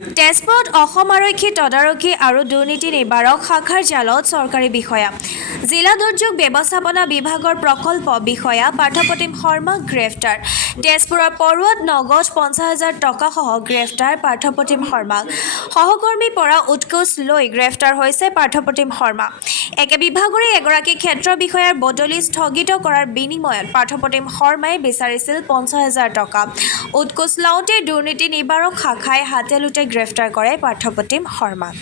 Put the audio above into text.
তেজপুৰত অসম আৰক্ষী তদাৰকী আৰু দুৰ্নীতি নিবাৰক শাখাৰ জালত চৰকাৰী বিষয়া। জিলা দুৰ্যোগ ব্যৱস্থাপনা বিভাগৰ প্ৰকল্প বিষয়া পাৰ্থপ্ৰতিম শৰ্মাক গ্ৰেপ্তাৰ। তেজপুৰৰ পৰুৱাত নগদ 50,000 টকাসহ গ্ৰেপ্তাৰ পাৰ্থপ্ৰতিম শৰ্মাক। সহকৰ্মীৰ পৰা উৎকোচ লৈ গ্ৰেপ্তাৰ হৈছে পাৰ্থপ্ৰতিম শৰ্মা। একে বিভাগৰে এগৰাকী ক্ষেত্ৰ বিষয়াৰ বদলি স্থগিত কৰাৰ বিনিময়ত পাৰ্থপ্ৰতিম শৰ্মাই বিচাৰিছিল 50,000 টকা। উৎকোচ লওঁতে দুৰ্নীতি নিবাৰক শাখাই হাতে লোটে গ্ৰেপ্তাৰ কৰে পাৰ্থপ্ৰতিম শৰ্মাক।